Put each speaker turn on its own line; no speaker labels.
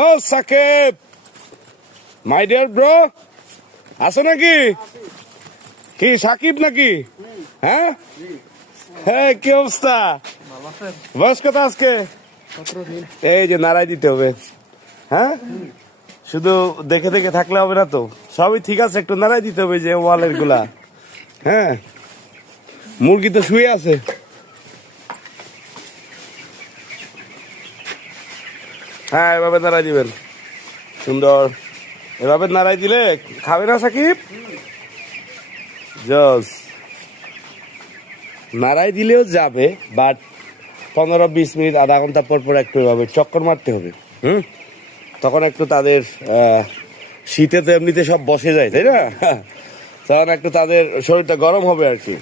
O, Shakib. My dear bro আছো নাকি? কি, সাকিব নাকি? হ্যাঁ? হ্যাঁ কি অবস্থা? বয়স কত আজকে? এই যে নাড়াই দিতে হবে। হ্যাঁ? শুধু দেখে দেখে থাকলে হবে না তো। সবই ঠিক আছে, একটু নাড়াই দিতে হবে যে ওয়ালেরগুলা। হ্যাঁ? মুরগি তো শুয়ে আছে। হ্যাঁ এভাবে নাড়াই দিবেন। সুন্দর। এভাবে নাড়াই দিলে খাবে না সাকিব? জস নাড়াই দিলেও যাবে বাট পনেরো বিশ মিনিট, আধা ঘণ্টা পর পর একটু এভাবে চক্কর মারতে হবে, হুম? তখন একটু তাদের শীতে তো এমনিতে সব বসে যায়, তাই না? তখন একটু তাদের শরীরটা গরম হবে আর কি।